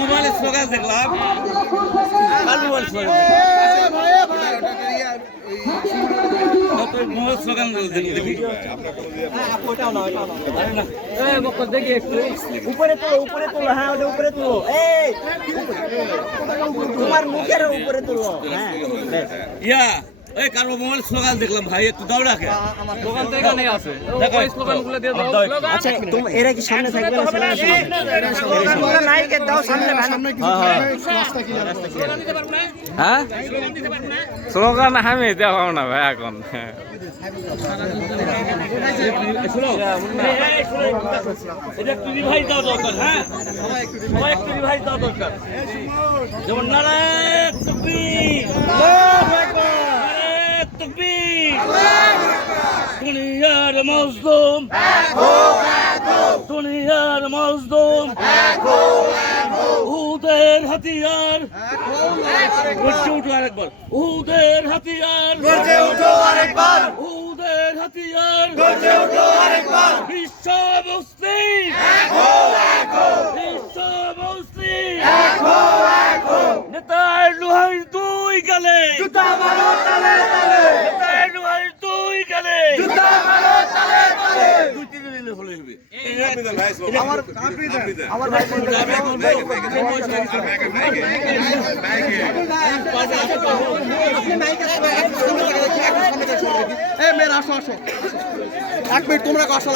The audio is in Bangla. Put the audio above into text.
মোবাইলের স্লোগান দেখলাম মোবাইল স্লোগান দেখি দেখি একটু উপরে তোলো হ্যাঁ ওটা উপরে তোলো এই তোমার মুখের উপরে তোলো হ্যাঁ ইয়া এই কারো মোবাইল স্লোগান দেখলাম ভাই একটু দাও রাখে স্লোগান তো এখানেই আছে দেখো স্লোগানগুলো দিয়ে দাও আচ্ছা তুমি এরা কি সামনে থাকবে না স্লোগানগুলো নাই কে দাও সামনে হ্যাঁ স্লোগান আমি দেখাও না ভাই এখন এটা একটু রিভাইজ দেওয়া দরকার হ্যাঁ সবাই একটু রিভাইজ দেওয়া দরকার যেমন নারায়ণ তাকবীর দুনিয়ার মজলুম দুনিয়ার মজলুম উহুদের হাতিয়ার গর্জে উঠো আরেকবার উহুদের হাতিয়ার গর্জে উঠো আরেকবার উহুদের হাতিয়ার গর্জে উঠো আরেকবার বিশ্ব মুসলিম বিশ্ব মুসলিম নেতার লোহার দুই গালে জুতা মারো তালে তালে নেতার লোহার দুই গালে জুতা মারো তালে তালে দুই তিন দিলে হলে হবে আমার ভাই মেয়েরা আসো আসো এক মিনিট তোমরা আসো